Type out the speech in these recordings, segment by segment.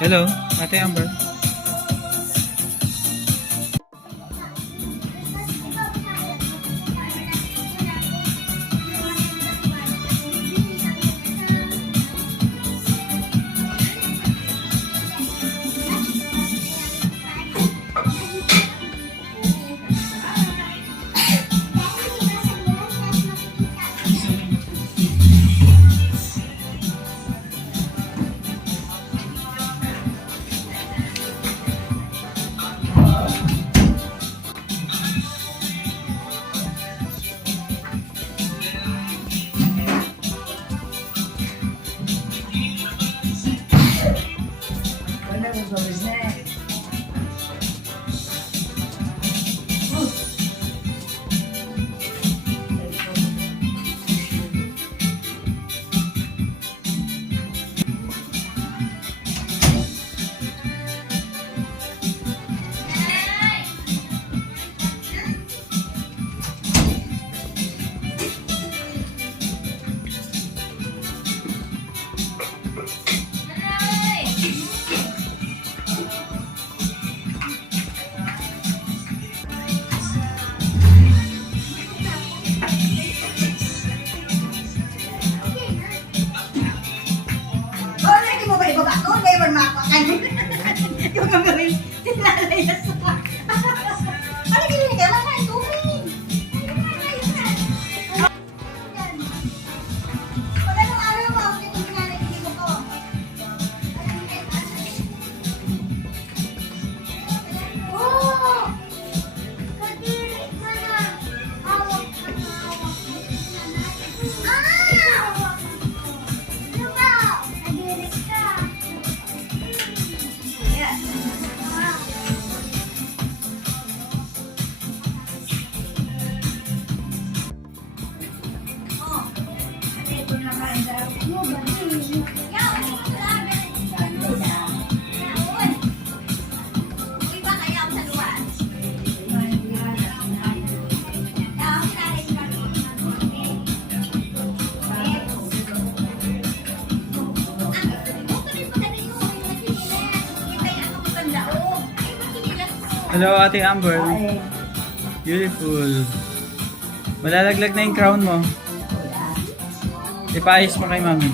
Hello, Ate Amber. Yung gagawin, tinalayas mo. Ano gawin ka? Wala yung tubig. Pag anong araw mo, yung tinalayas ko. Oh! Kadirik ka na. Hawak ka na. Ano ba? Kadirik ka. Hello, Ate Amber. Beautiful. Malalaglag na yung crown mo. Ipaayos mo kay Mami.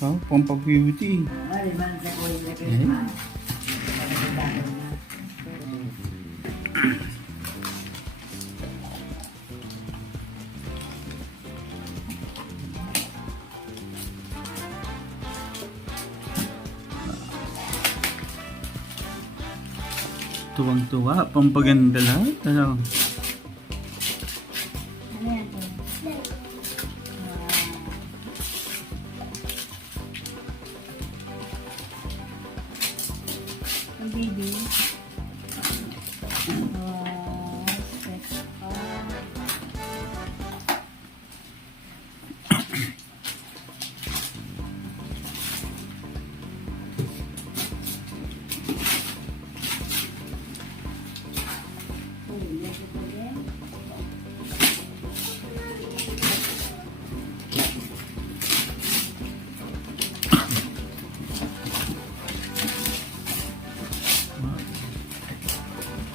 Oh, pampabeauty. Tuwang-tuwa, pampaganda lahat. Ano? Baby.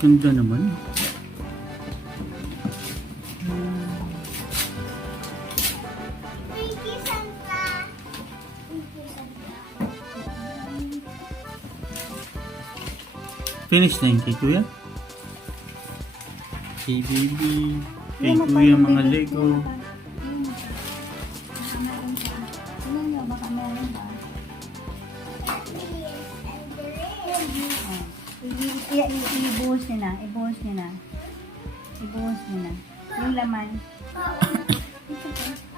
Ganda naman. Finish na yung kay Kuya. Kay Baby. Kay Kuya mga Lego. Baka meron ba? ibuhos niyo na. Ibuhos niyo na. Ibuhos niyo na. Yung laman. Ito po.